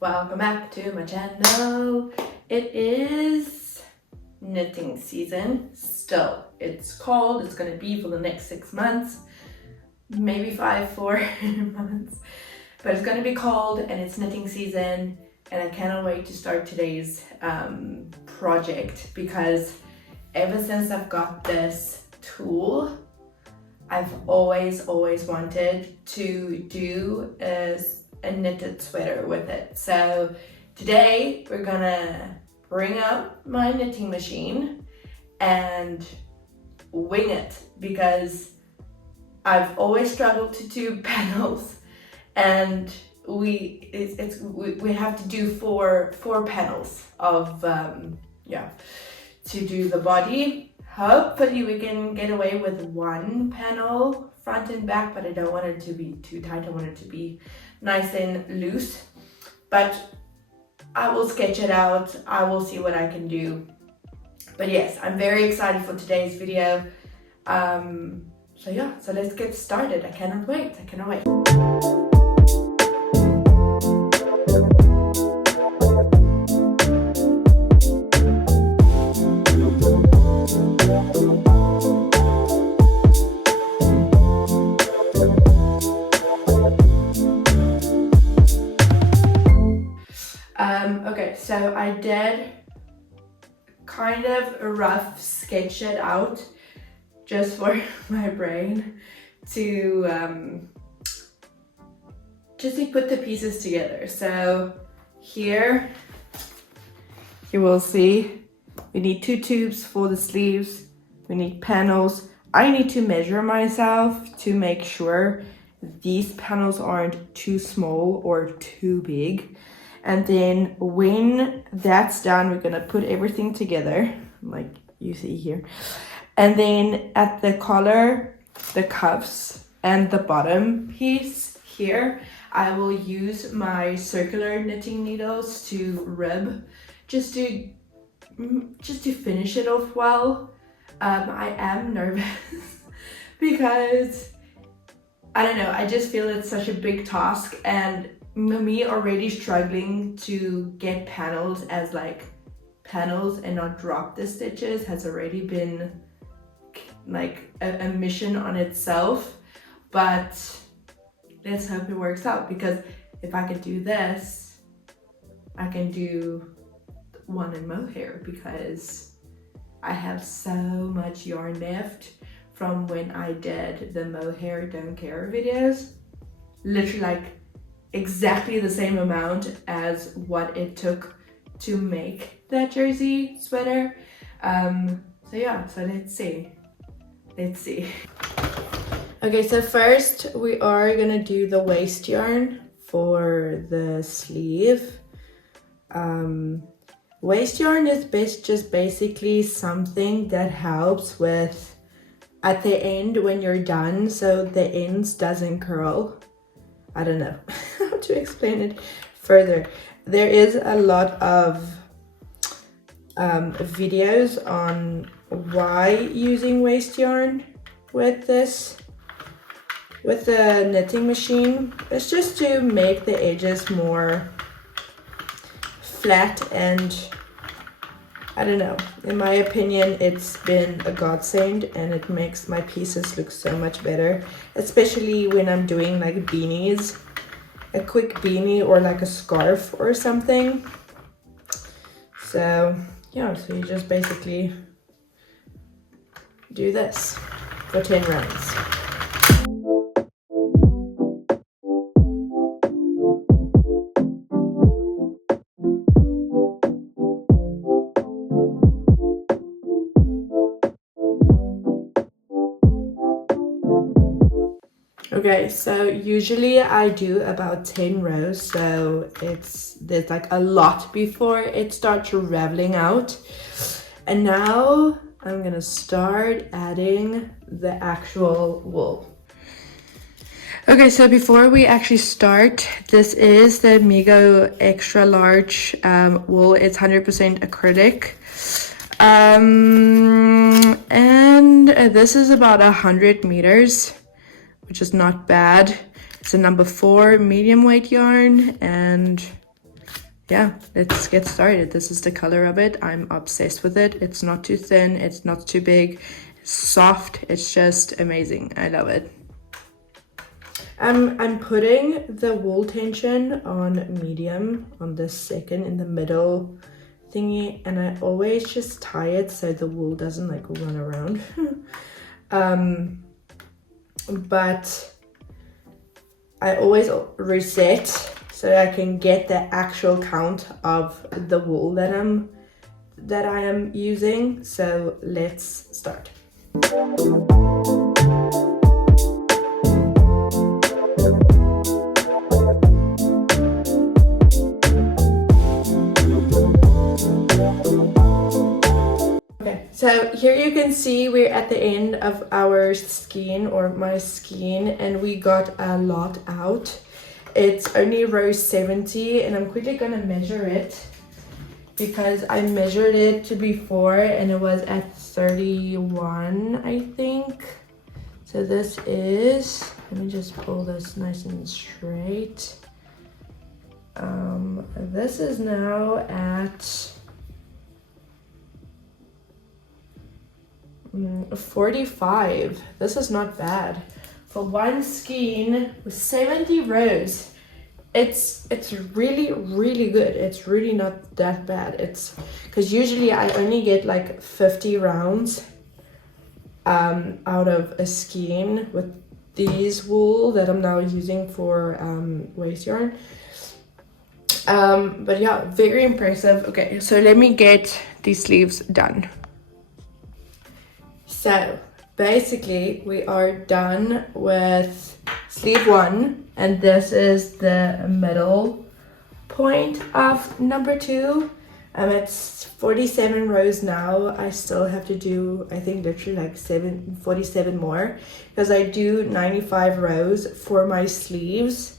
Welcome back to my channel. It is knitting season still. It's cold. It's gonna be for the next 6 months, maybe 4 months, but it's gonna be cold and it's knitting season, and I cannot wait to start today's project, because ever since I've got this tool, I've always wanted to do a knitted sweater with it. So today we're gonna bring out my knitting machine and wing it, because I've always struggled to do panels, and we have to do four panels of to do the body. Hopefully we can get away with one panel front and back, but I don't want it to be too tight. I want it to be nice and loose, but I will sketch it out. I will see what I can do. But yes, I'm very excited for today's video. So let's get started. I cannot wait. Okay, so I did kind of rough sketch it out just for my brain to just to put the pieces together. So here you will see we need 2 tubes for the sleeves, we need panels. I need to measure myself to make sure these panels aren't too small or too big. And then when that's done, we're gonna put everything together like you see here. And then at the collar, the cuffs, and the bottom piece here, I will use my circular knitting needles to rib, just to finish it off well. I am nervous because I don't know, I just feel it's such a big task, and me already struggling to get panels as like panels and not drop the stitches has already been like a mission on itself. But let's hope it works out, because if I could do this, I can do one in mohair, because I have so much yarn left from when I did the mohair don't care videos. Literally like exactly the same amount as what it took to make that jersey sweater. So let's see. Okay, so first we are gonna do the waste yarn for the sleeve. Waste yarn is just basically something that helps with at the end when you're done, so the ends doesn't curl. I don't know how to explain it further. There is a lot of videos on why using waste yarn with the knitting machine. It's just to make the edges more flat, and I don't know, in my opinion it's been a godsend, and it makes my pieces look so much better, especially when I'm doing like beanies, a quick beanie or like a scarf or something. So yeah, so you just basically do this for 10 rounds. Okay, so usually I do about 10 rows, so there's like a lot before it starts raveling out. And now I'm gonna start adding the actual wool. Okay, so before we actually start, this is the Amigo extra large wool. It's 100% acrylic. And this is about 100 meters, which is not bad. It's a number 4 medium weight yarn, and yeah, let's get started. This is the color of it. I'm obsessed with it. It's not too thin, it's not too big, it's soft, it's just amazing. I love it. I'm putting the wool tension on medium on this second in the middle thingy, and I always just tie it so the wool doesn't like run around. But I always reset so I can get the actual count of the wool that I am using. So let's start. So here you can see we're at the end of our skein, or my skein, and we got a lot out. It's only row 70, and I'm quickly gonna measure it because I measured it before and it was at 31, I think. So this is, let me just pull this nice and straight. This is now at 45. This is not bad for one skein with 70 rows. It's really good. It's really not that bad. It's because usually I only get like 50 rounds out of a skein with these wool that I'm now using for waist yarn. But yeah, very impressive. Okay, so let me get these sleeves done. So basically we are done with sleeve 1, and this is the middle point of number 2. It's 47 rows now. I still have to do, I think, literally like 47 more, because I do 95 rows for my sleeves.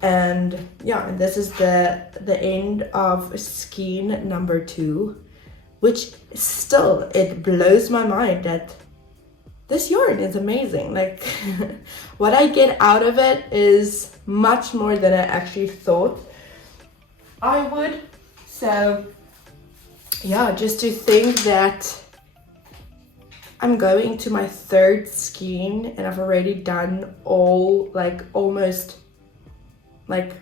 And yeah, and this is the end of skein number 2, which still, it blows my mind that this yarn is amazing. Like what I get out of it is much more than I actually thought I would. So yeah, just to think that I'm going to my 3rd skein and I've already done all, like almost like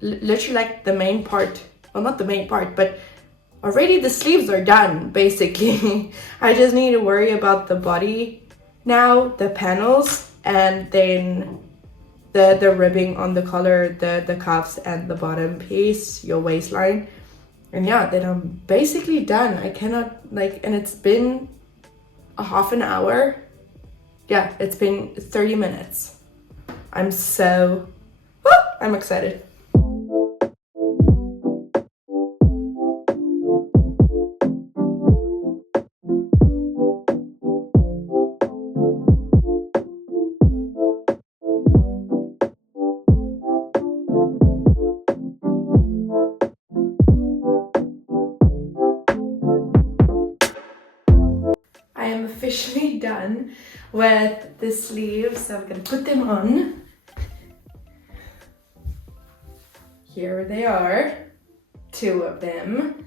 literally like the main part, well, not the main part, but already the sleeves are done basically. I just need to worry about the body now, the panels, and then the ribbing on the collar, the cuffs, and the bottom piece, your waistline. And yeah, then I'm basically done. I cannot, like, and it's been a half an hour. Yeah, it's been 30 minutes. I'm excited. I am officially done with the sleeves, so I'm gonna put them on. Here they are, 2 of them.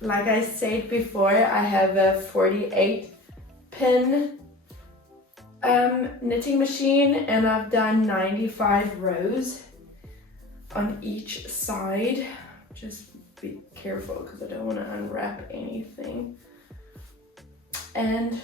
Like I said before, I have a 48 pin knitting machine, and I've done 95 rows on each side. Just be careful because I don't want to unwrap anything. And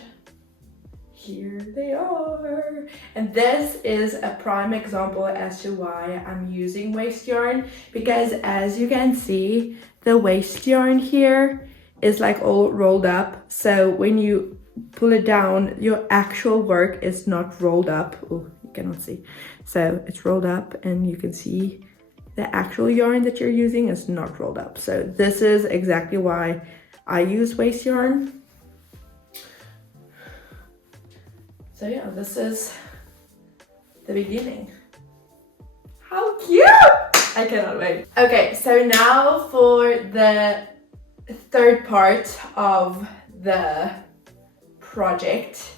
here they are. And this is a prime example as to why I'm using waist yarn, because as you can see, the waist yarn here is like all rolled up. So when you pull it down, your actual work is not rolled up. Oh, you cannot see. So it's rolled up, and you can see the actual yarn that you're using is not rolled up. So this is exactly why I use waist yarn. So yeah, this is the beginning. How cute! I cannot wait. Okay, so now for the 3rd part of the project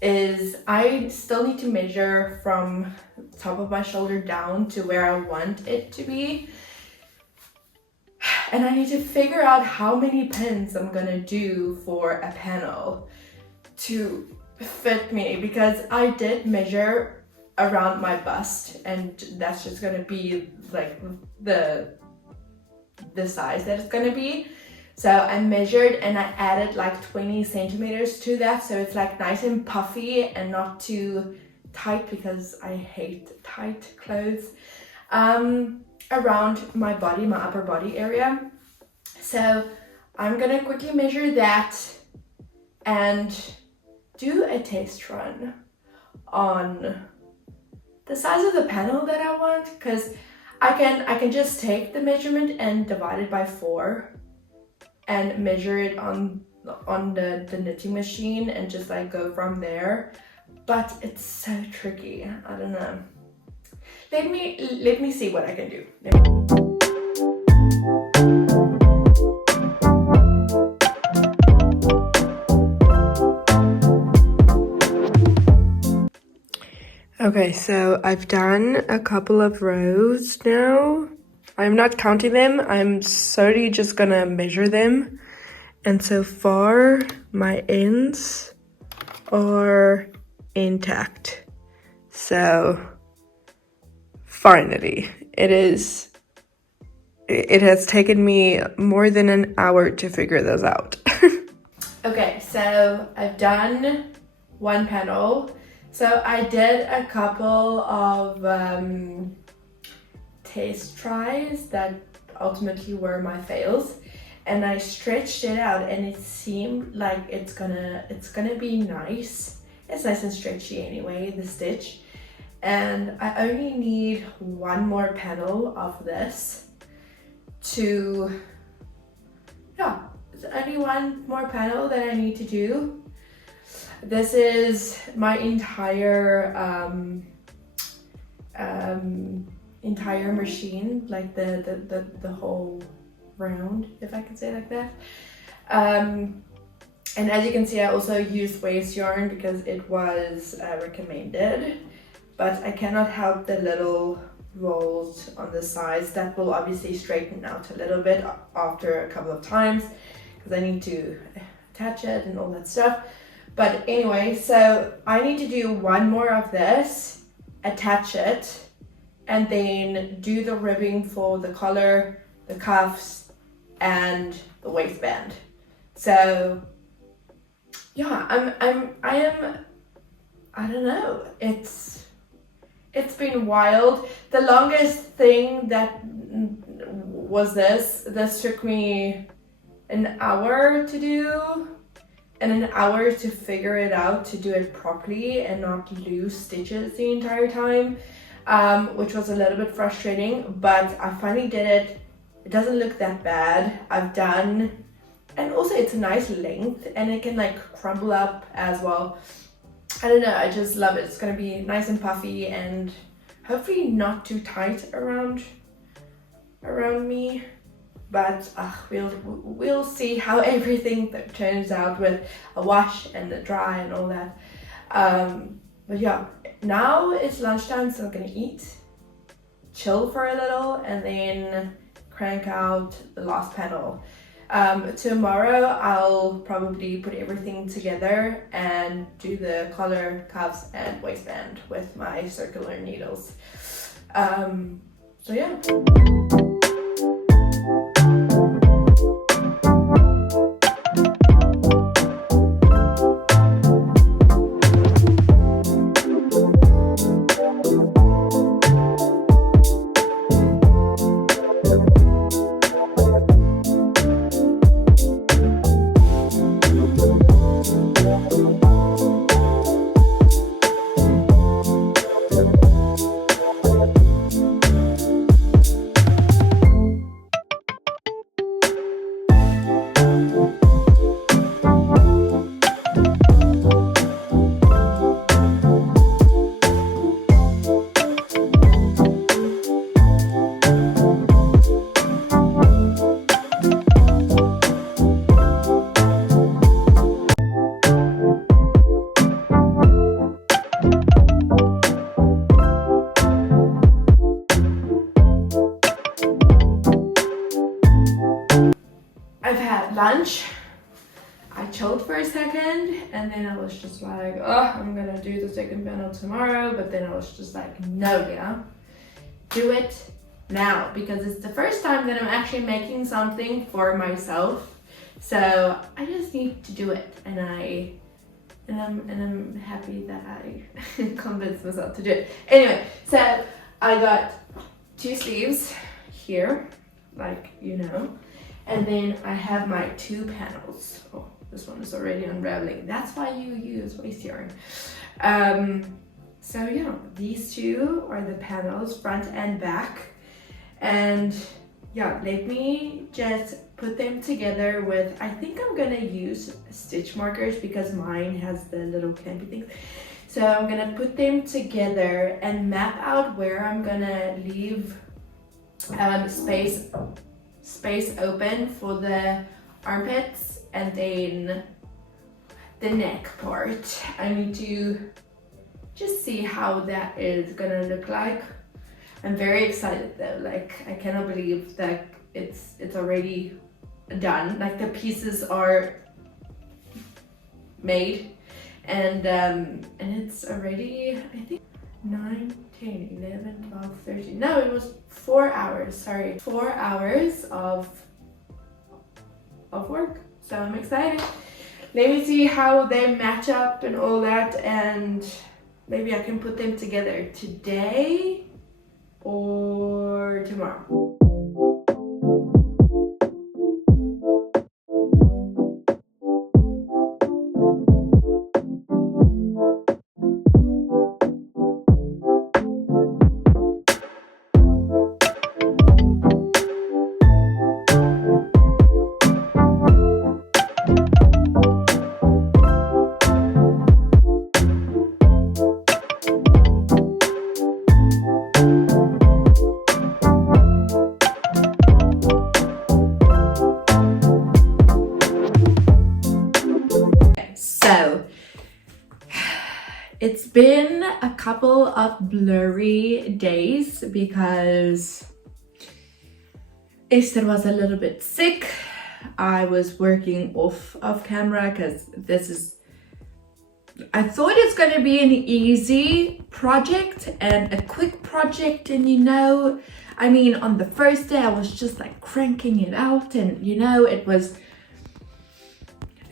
is I still need to measure from top of my shoulder down to where I want it to be. And I need to figure out how many pins I'm gonna do for a panel to fit me, because I did measure around my bust, and that's just gonna be like the size that it's gonna be. So I measured and I added like 20 centimeters to that, so it's like nice and puffy and not too tight, because I hate tight clothes, around my body, my upper body area. So I'm gonna quickly measure that and do a test run on the size of the panel that I want, because I can just take the measurement and divide it by 4 and measure it on the knitting machine and just like go from there. But it's so tricky. I don't know. Let me see what I can do. Okay, so I've done a couple of rows now. I'm not counting them. I'm solely just gonna measure them. And so far, my ends are intact. So finally, it has taken me more than an hour to figure those out. Okay, so I've done one panel. So I did a couple of taste tries that ultimately were my fails, and I stretched it out, and it seemed like it's gonna be nice. It's nice and stretchy anyway, the stitch. And I only need one more panel of this to, yeah, there's only one more panel that I need to do. This is my entire entire machine, like the whole round, if I can say it like that. And as you can see, I also used waste yarn because it was recommended, but I cannot help the little rolls on the sides. That will obviously straighten out a little bit after a couple of times, because I need to attach it and all that stuff. But anyway, so I need to do one more of this, attach it, and then do the ribbing for the collar, the cuffs, and the waistband. So yeah, I don't know, it's been wild. The longest thing that was this took me an hour to do, and an hour to figure it out, to do it properly and not lose stitches the entire time, which was a little bit frustrating, but I finally did it. It doesn't look that bad. I've done, and also it's a nice length, and it can like crumble up as well. I don't know, I just love it. It's gonna be nice and puffy and hopefully not too tight around me. But we'll see how everything turns out with a wash and a dry and all that. But yeah, now it's lunchtime, so I'm gonna eat, chill for a little, and then crank out the last panel. Tomorrow I'll probably put everything together and do the collar, cuffs, and waistband with my circular needles. So yeah. at lunch, I chilled for a second, and then I was just like, oh, I'm gonna do the second panel tomorrow. But then I was just like, no, yeah, do it now, because it's the first time that I'm actually making something for myself. So I just need to do it, and I'm happy that I convinced myself to do it. Anyway, so I got 2 sleeves here, like you know, and then I have my 2 panels. Oh, this one is already unraveling. That's why you use waste yarn. So yeah, these 2 are the panels, front and back. And yeah, let me just put them together with, I think I'm gonna use stitch markers because mine has the little clampy things. So I'm gonna put them together and map out where I'm gonna leave space open for the armpits, and then the neck part. I need to just see how that is gonna look like. I'm very excited though, like I cannot believe that it's already done. Like the pieces are made, and it's already, I think 9, 10, 11, 12, 13. No, it was 4 hours, sorry. 4 hours of work. So I'm excited. Let me see how they match up and all that, and maybe I can put them together today or tomorrow. So it's been a couple of blurry days because Esther was a little bit sick. I was working off of camera because I thought it's going to be an easy project and a quick project, and you know, I mean, on the first day I was just like cranking it out, and you know, it was.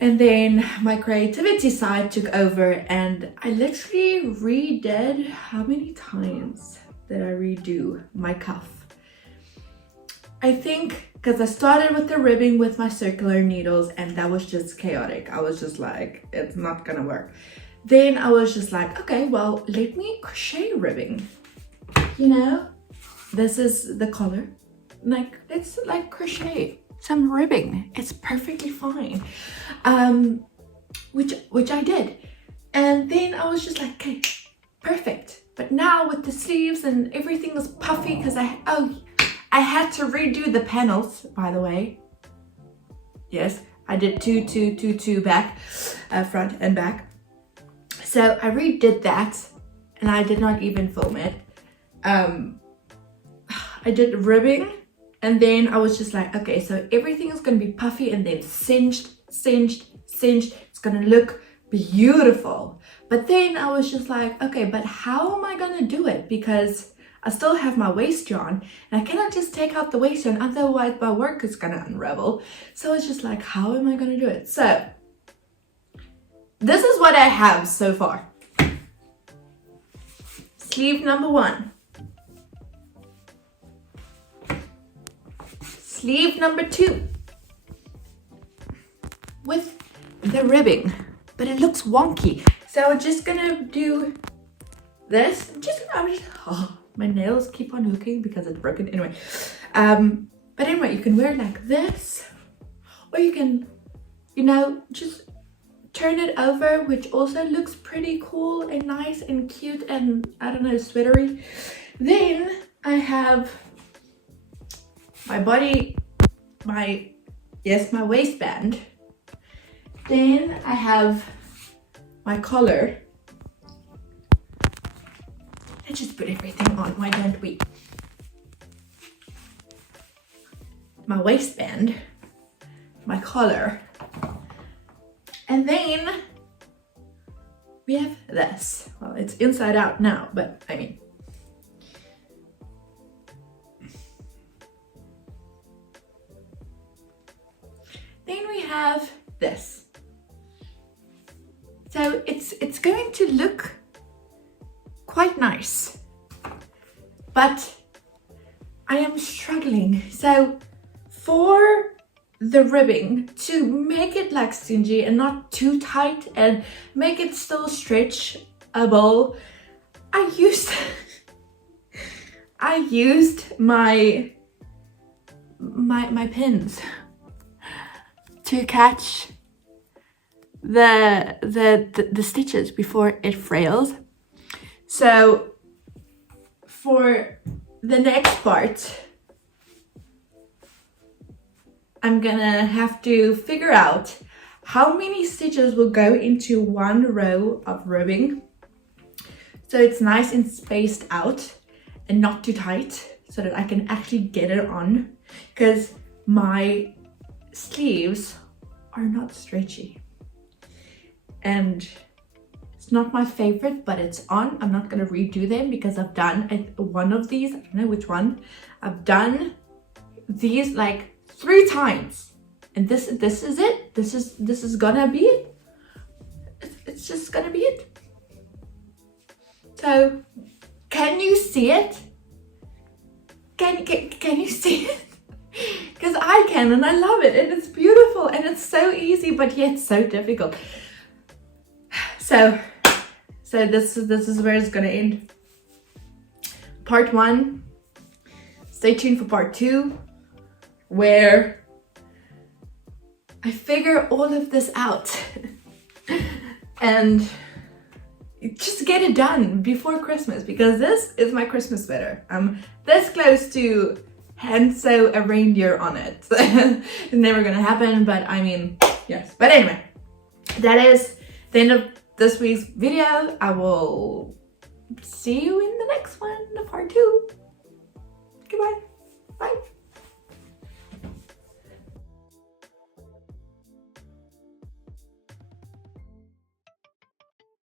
And then my creativity side took over, and I literally redid, how many times did I redo my cuff? I think because I started with the ribbing with my circular needles, and that was just chaotic. I was just like, it's not gonna work. Then I was just like, okay, well, let me crochet ribbing. You know, this is the color. Like, let's like crochet some ribbing. It's perfectly fine. Which I did. And then I was just like, okay, perfect. But now with the sleeves and everything was puffy because I had to redo the panels, by the way. Yes, I did two back, front and back. So I redid that, and I did not even film it. I did ribbing, and then I was just like, okay, so everything is going to be puffy and then singed. It's going to look beautiful. But then I was just like, okay, but how am I going to do it? Because I still have my waist yarn, and I cannot just take out the waist yarn, otherwise my work is going to unravel. So it's just like, how am I going to do it? So this is what I have so far. Sleeve number 1. Sleeve number 2. With the ribbing, but it looks wonky. So I'm just gonna do this. Oh, my nails keep on hooking because it's broken. Anyway, but anyway, you can wear it like this, or you can, you know, just turn it over, which also looks pretty cool and nice and cute and, I don't know, sweatery. Then I have my body, my waistband. Then I have my collar. Let's just put everything on, why don't we? My waistband, my collar. And then we have this. Well, it's inside out now, but I mean. Then we have this. So it's going to look quite nice, but I am struggling. So for the ribbing, to make it like stingy and not too tight and make it still stretchable, I used my pins to catch the stitches before it frails. So for the next part, I'm gonna have to figure out how many stitches will go into one row of ribbing, so it's nice and spaced out and not too tight, so that I can actually get it on, because my sleeves are not stretchy and it's not my favorite, but it's on. I'm not gonna redo them because I've done one of these, I don't know which one. I've done these like 3 times, and this is it. This is gonna be it. It's just gonna be it. So can you see it? Can you see it? Because I can, and I love it, and it's beautiful, and it's so easy, but yet so difficult. So this is where it's gonna end. Part 1. Stay tuned for part 2, where I figure all of this out and just get it done before Christmas, because this is my Christmas sweater. I'm this close to hand sew a reindeer on it. It's never gonna happen, but I mean, yes. But anyway, that is the end of this week's video. I will see you in the next one, part 2. Goodbye. Bye.